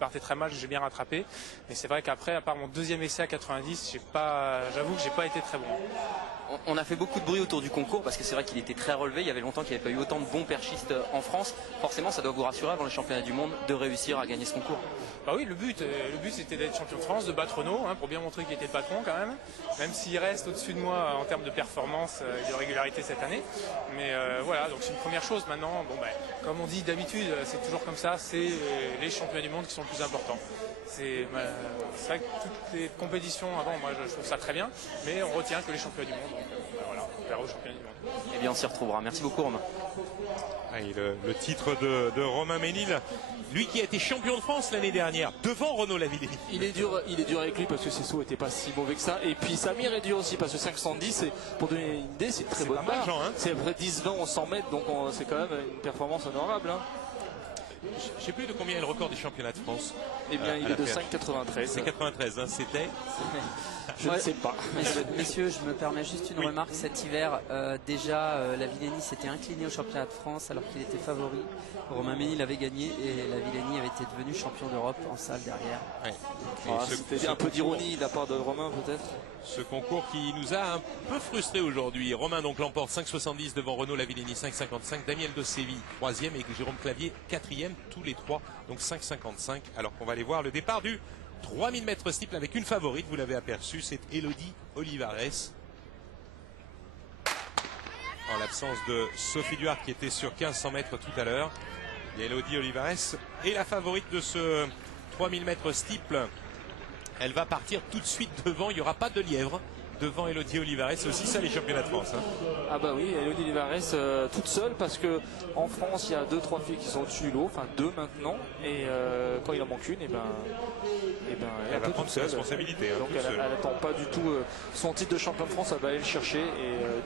partait très mal, j'ai bien rattrapé. Mais c'est vrai qu'après, à part mon deuxième essai à 90, j'avoue que j'ai pas été très bon. On a fait beaucoup de bruit autour du concours parce que c'est vrai qu'il était très relevé. Il y avait longtemps qu'il n'y avait pas eu autant de bons perchistes en France. Forcément, ça doit vous rassurer avant les championnats du monde de réussir à gagner ce concours. Bah oui, le but c'était d'être champion de France, de battre Renaud, pour bien montrer qu'il était le patron quand même s'il reste au-dessus de moi en termes de performance et de régularité cette année. Mais voilà, donc c'est une première chose. Maintenant, bon, comme on dit d'habitude, c'est toujours comme ça, c'est les championnats du monde qui sont le plus importants. C'est vrai que toutes les compétitions avant, moi je trouve ça très bien, mais on retient que les championnats du monde. Donc, voilà, on verra aux championnats du monde. Eh bien, on s'y retrouvera. Merci beaucoup, Romain. Et le titre de Romain Ménil, lui qui a été champion de France l'année dernière devant Renaud Lavillenie. Il est dur avec lui parce que ses sauts n'étaient pas si mauvais que ça. Et puis Samir est dur aussi parce que 510, pour donner une idée, c'est une très bonne barre. C'est à peu près 10-20 au 100 mètres, donc c'est quand même une performance honorable. Je ne sais plus de combien est le record des championnats de France. Eh bien, il est de 5,93. C'est 93, c'était. Je ne sais pas. Messieurs, je me permets juste une remarque. Cet hiver, déjà, Lavillenie s'était incliné au championnat de France alors qu'il était favori. Romain Ménil avait gagné et Lavillenie avait été devenu champion d'Europe en salle derrière. Ouais. C'était un peu d'ironie de la part de Romain peut-être. Ce concours qui nous a un peu frustrés aujourd'hui. Romain donc l'emporte 5,70 devant Renaud Lavillenie 5,55. Daniel De Séville 3e et Jérôme Clavier 4e, tous les trois, donc 5,55. Alors qu'on va aller voir le départ du 3000 mètres steeple avec une favorite, vous l'avez aperçu, c'est Elodie Olivares. En l'absence de Sophie Duhart qui était sur 1500 mètres tout à l'heure. Il y a Elodie Olivares et la favorite de ce 3000 mètres steeple. Elle va partir tout de suite devant, il n'y aura pas de lièvre devant Elodie Olivares, c'est aussi ça les championnats de France. Ah bah oui, Elodie Olivares toute seule parce que en France il y a 2-3 filles qui sont au-dessus du lot, enfin 2 maintenant, et quand il en manque une, elle va prendre ses responsabilités. Donc elle n'attend pas du tout son titre de champion de France, elle va aller le chercher.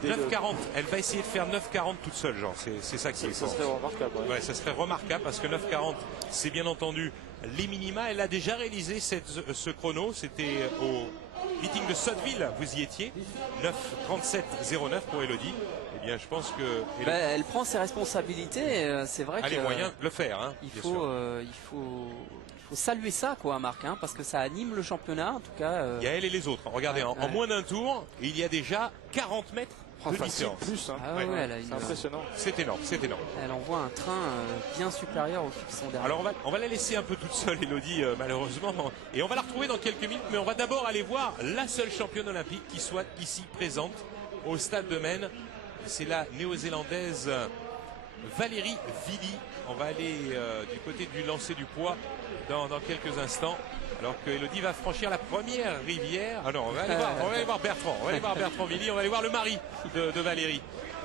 9,40, elle va essayer de faire 9,40 toute seule, genre, c'est ça qui est fort. Ça serait remarquable. Ouais, ça serait remarquable parce que 9,40 c'est bien entendu les minima. Elle a déjà réalisé ce chrono, c'était au meeting de Sotteville, vous y étiez. 9,37,09 pour Elodie. Eh bien, je pense que elle prend ses responsabilités. C'est vrai qu'elle a les moyens de le faire. Il faut saluer ça, Marc, parce que ça anime le championnat, en tout cas. Il y a elle et les autres. Regardez, en moins d'un tour, il y a déjà 40 mètres de distance. Plus, c'est impressionnant. C'est énorme, c'est énorme. Elle envoie un train bien supérieur aux filles qui sont derrière. Alors on va la laisser un peu toute seule, Elodie, malheureusement. Et on va la retrouver dans quelques minutes, mais on va d'abord aller voir la seule championne olympique qui soit ici présente au stade de Maine. C'est la néo-zélandaise Valérie Vili. On va aller du côté du lancer du poids dans quelques instants. Alors que Elodie va franchir la première rivière. Ah non, on va aller voir Bertrand. On va aller voir Bertrand Vili. On va aller voir le mari de Valérie.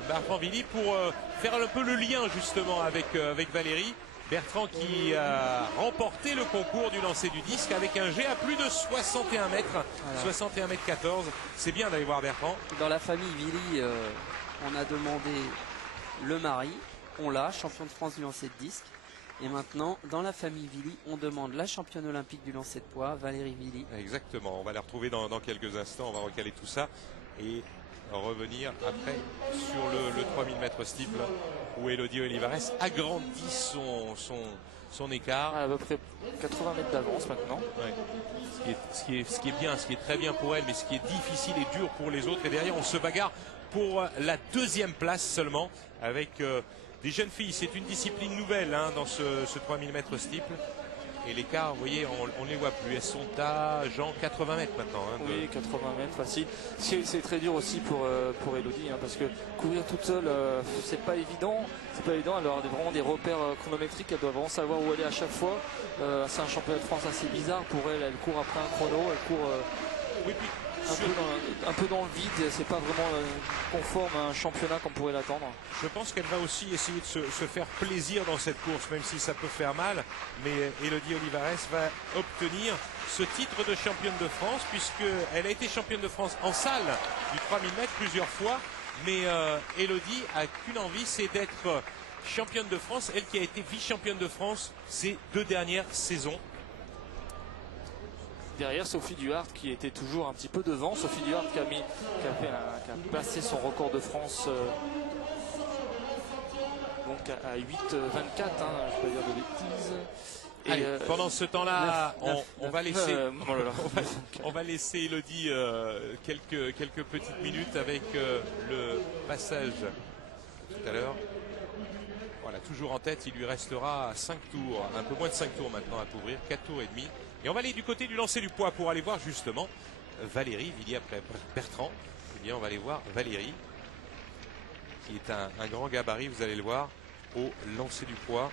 Bertrand Vili pour faire un peu le lien justement avec Valérie. Bertrand qui a remporté le concours du lancer du disque avec un jet à plus de 61 mètres. Voilà. 61 mètres 14. C'est bien d'aller voir Bertrand. Dans la famille Vili, on a demandé le mari. On l'a, champion de France du lancer de disque. Et maintenant, dans la famille Vili, on demande la championne olympique du lancer de poids, Valérie Vili. Exactement, on va la retrouver dans quelques instants, on va recaler tout ça et revenir après sur le 3000 mètres steeple où Elodie Olivares agrandit son écart. À peu près 80 mètres d'avance maintenant. Ouais. Ce qui est très bien pour elle, mais ce qui est difficile et dur pour les autres. Et derrière, on se bagarre pour la deuxième place seulement avec des jeunes filles. C'est une discipline nouvelle dans ce 3000 mètres steeple. Et l'écart, vous voyez, on ne les voit plus. Elles sont à 80 mètres maintenant. Oui, 80 mètres, facile. C'est très dur aussi pour Elodie, parce que courir toute seule, c'est pas évident. C'est pas évident. Elle a vraiment des repères chronométriques. Elle doit vraiment savoir où aller à chaque fois. C'est un championnat de France assez bizarre pour elle. Elle court après un chrono. Elle court un peu dans le vide. C'est pas vraiment conforme à un championnat qu'on pourrait l'attendre. Je pense qu'elle va aussi essayer de se faire plaisir dans cette course, même si ça peut faire mal. Mais Elodie Olivares va obtenir ce titre de championne de France, puisqu'elle a été championne de France en salle du 3000 mètres plusieurs fois. Mais Elodie a qu'une envie, c'est d'être championne de France. Elle qui a été vice-championne de France ces 2 dernières saisons. Derrière Sophie Duhart qui était toujours un petit peu devant. Sophie Duhart qui a placé son record de France donc à 8,24, je ne vais pas dire de bêtises. Allez, pendant ce temps-là, on va laisser, oh là là. on va laisser Elodie quelques petites minutes avec le passage tout à l'heure. Voilà, toujours en tête, il lui restera 5 tours, un peu moins de 5 tours maintenant à couvrir, 4 tours et demi. Et on va aller du côté du lancer du poids pour aller voir justement Valérie Villiers après Bertrand. Eh bien, on va aller voir Valérie, qui est un grand gabarit, vous allez le voir, au lancer du poids.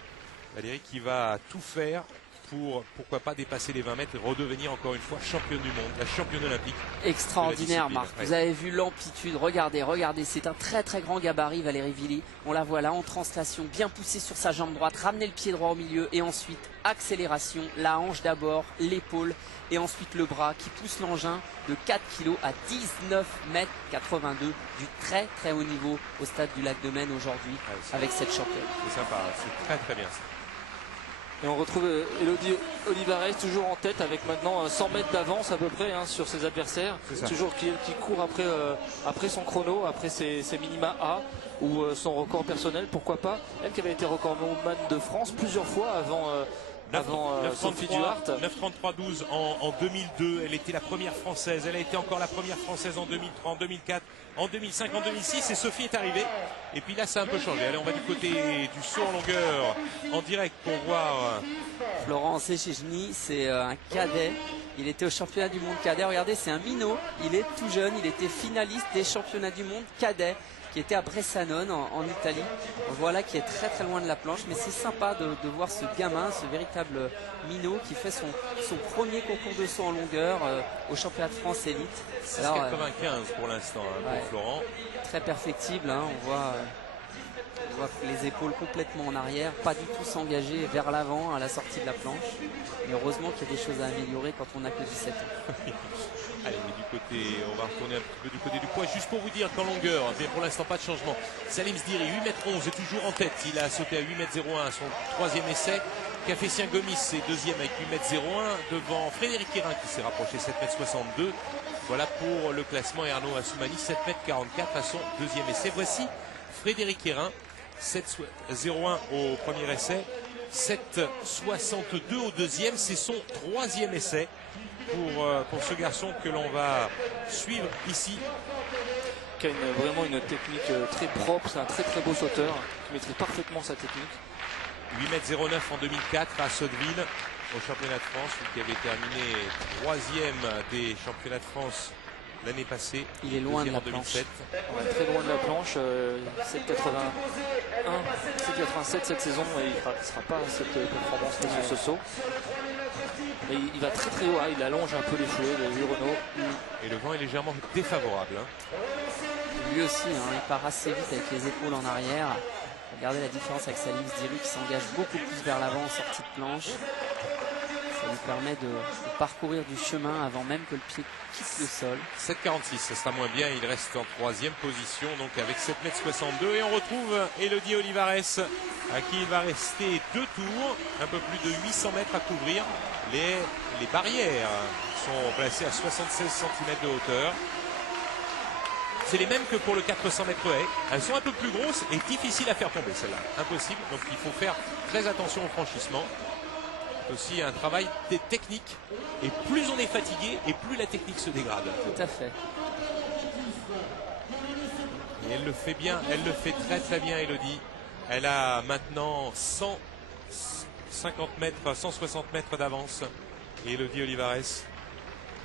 Valérie qui va tout faire pour, pourquoi pas, dépasser les 20 mètres et redevenir encore une fois championne du monde, la championne olympique. Extraordinaire, Marc. Ouais. Vous avez vu l'amplitude. Regardez, c'est un très très grand gabarit, Valérie Villiers. On la voit là en translation, bien poussée sur sa jambe droite, ramener le pied droit au milieu et ensuite accélération, la hanche d'abord, l'épaule et ensuite le bras qui pousse l'engin de 4 kg à 19 mètres 82 du très très haut niveau au stade du Lac de Maine aujourd'hui avec cette championne. C'est sympa, c'est très très bien ça. Et on retrouve Elodie Olivares toujours en tête avec maintenant 100 mètres d'avance à peu près sur ses adversaires. Toujours qui court après son chrono, après ses minima A ou son record personnel, pourquoi pas. Elle qui avait été recordman de France plusieurs fois avant Sophie Duhart. 9:33:12 en 2002, elle était la première française, elle a été encore la première française en 2003, en 2004, en 2005, en 2006 et Sophie est arrivée. Et puis là ça a un peu changé. Allez, on va du côté du saut en longueur en direct pour voir Florent Sechegny, c'est un cadet. Il était au championnat du monde cadet. Regardez, c'est un minot. Il est tout jeune. Il était finaliste des championnats du monde cadet qui était à Bressanone en Italie. Voilà, qui est très très loin de la planche. Mais c'est sympa de voir ce gamin, ce véritable minot qui fait son premier concours de saut en longueur au championnat de France élite. 6,95 pour l'instant pour Florent. Très perfectible. On voit les épaules complètement en arrière, pas du tout s'engager vers l'avant à la sortie de la planche. Mais heureusement qu'il y a des choses à améliorer quand on n'a que 17 ans. Allez, mais on va retourner un petit peu du côté du poids. Juste pour vous dire qu'en longueur, bien pour l'instant pas de changement. Salim Sdiri, 8,11 m est toujours en tête. Il a sauté à 8,01 m à son troisième essai. Cafétien Gomis est deuxième avec 8,01 m devant Frédéric Hérin qui s'est rapproché 7,62 m. Voilà pour le classement. Ernaud Assoumani 7,44 m à son deuxième essai. Voici Frédéric Hérin, 7,01 au premier essai, 7,62 au deuxième. C'est son troisième essai pour ce garçon que l'on va suivre ici. Qui a vraiment une technique très propre, c'est un très très beau sauteur qui maîtrise parfaitement sa technique. 8,09 m en 2004 à Sotteville au championnat de France, qui avait terminé troisième des championnats de France l'année passée. Il est loin de la planche. Très loin de la planche, 7,87 cette saison et il ne sera pas à cette performance sur ce saut. Mais il va très très haut, il allonge un peu les flots, le Renault. Et le vent est légèrement défavorable. Lui aussi, il part assez vite avec les épaules en arrière. Regardez la différence avec Salim Sdiri qui s'engage beaucoup plus vers l'avant en sortie de planche. Ça lui permet de parcourir du chemin avant même que le pied quitte le sol. 7,46, ça sera moins bien. Il reste en troisième position, donc avec 7,62 m. Et on retrouve Elodie Olivares, à qui il va rester 2 tours, un peu plus de 800 mètres à couvrir. Les barrières sont placées à 76 cm de hauteur. C'est les mêmes que pour le 400 mètres haies. Elles sont un peu plus grosses et difficiles à faire tomber, celle-là. Impossible, donc il faut faire très attention au franchissement. C'est aussi un travail technique. Et plus on est fatigué, et plus la technique se dégrade. Tout à fait. Et elle le fait bien, elle le fait très très bien, Elodie. Elle a maintenant 150 mètres, 160 mètres d'avance. Et Elodie Olivares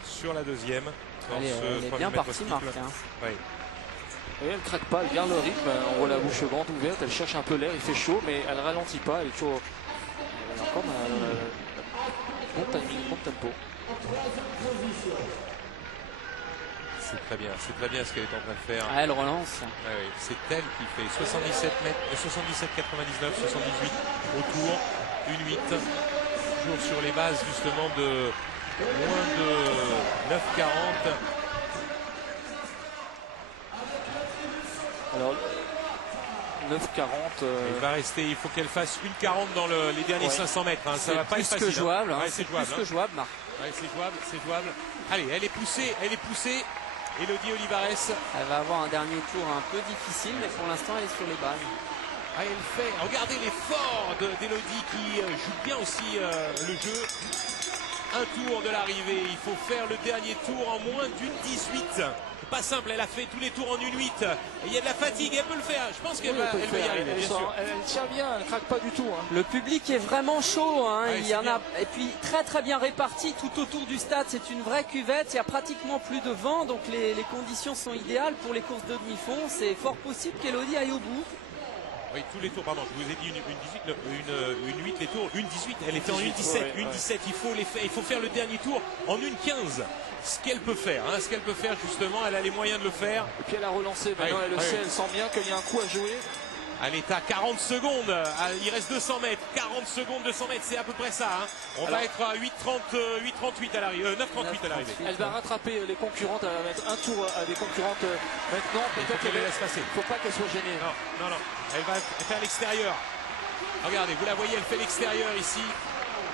sur la deuxième. Elle est bien partie, Marc. Oui. Et elle ne craque pas, elle garde le rythme. On voit la bouche grande ouverte, elle cherche un peu l'air, il fait chaud, mais elle ne ralentit pas. Elle est toujours. Elle a encore bon timing, bon tempo. C'est très bien ce qu'elle est en train de faire. Elle relance. Oui, c'est elle qui fait 77 mètres, 77,99, 78 autour, 1,8. Toujours sur les bases justement de moins de 9,40. Alors 9,40. Il faut qu'elle fasse 1,40 dans les derniers 500 mètres. Ça va pas être facile. C'est jouable. C'est jouable. Plus que jouable, Marc. C'est jouable. Allez, elle est poussée. Elodie Olivares. Elle va avoir un dernier tour un peu difficile, mais pour l'instant elle est sur les bases. Ah, elle fait. Regardez l'effort d'Elodie qui joue bien aussi le jeu. Un tour de l'arrivée. Il faut faire le dernier tour en moins d'une 18. Pas simple, elle a fait tous les tours en 1,8. Et il y a de la fatigue, elle peut le faire. Je pense qu'elle va y arriver, bien sûr. Elle tient bien, elle ne craque pas du tout. Hein. Le public est vraiment chaud, hein. Ouais, Il y en a, et puis très bien réparti tout autour du stade. C'est une vraie cuvette, il y a pratiquement plus de vent, donc les conditions sont idéales pour les courses de demi-fond. C'est fort possible qu'Elodie aille au bout. Oui, tous les tours, pardon, je vous ai dit une 8 les tours, une 18, elle était en 1,17, ouais, une 17, il faut faire le dernier tour en 1,15. Ce qu'elle peut faire, hein, ce qu'elle peut faire justement, elle a les moyens de le faire. Et puis elle a relancé, maintenant elle le sait, elle sent bien qu'il y a un coup à jouer. Elle est à 40 secondes, il reste 200 mètres, 40 secondes, 200 mètres, c'est à peu près ça. Hein. On va être à 8,38 à l'arrivée, 9,38 à l'arrivée. Elle va rattraper les concurrentes, elle va mettre un tour à des concurrentes maintenant. Peut-être qu'elle les laisse passer. Il ne faut pas qu'elle soit gênée. Non, elle va faire l'extérieur. Regardez, vous la voyez, elle fait l'extérieur ici.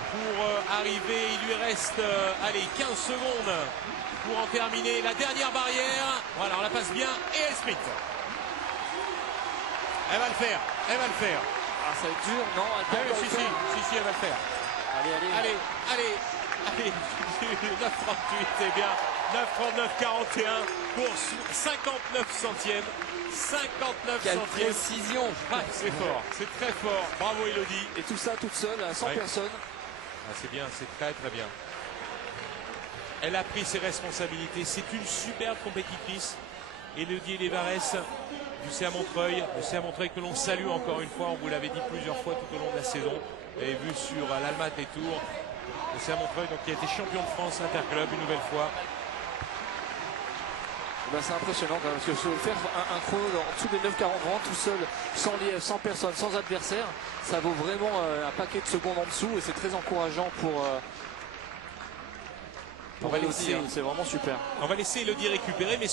Pour arriver, il lui reste 15 secondes pour en terminer la dernière barrière. Voilà, on la passe bien et elle sprint. Elle va le faire, Ah, ça va être dur, non, elle peut pas le faire. Si, elle va le faire. Allez. 9,38, c'est bien. 9,39,41 pour 59 centièmes. 59 Quelle centièmes. précision! Ah, c'est fort, c'est très fort. Bravo Elodie. Et tout ça toute seule, sans personne. Ah, c'est bien, c'est très bien. Elle a pris ses responsabilités. C'est une superbe compétitrice. Elodie Elevarès du CA Montreuil. Le CA Montreuil que l'on salue encore une fois. On vous l'avait dit plusieurs fois tout au long de la saison. Vous avez vu sur l'Almat les tours. Le CA Montreuil donc, qui a été champion de France Interclub une nouvelle fois. Ben, c'est impressionnant quand même, parce que faire un chrono en dessous des 9,40 tout seul, sans lièvre, sans personne, sans adversaire, ça vaut vraiment un paquet de secondes en dessous et c'est très encourageant pour Elodie, hein. C'est vraiment super. On va laisser Elodie récupérer, mais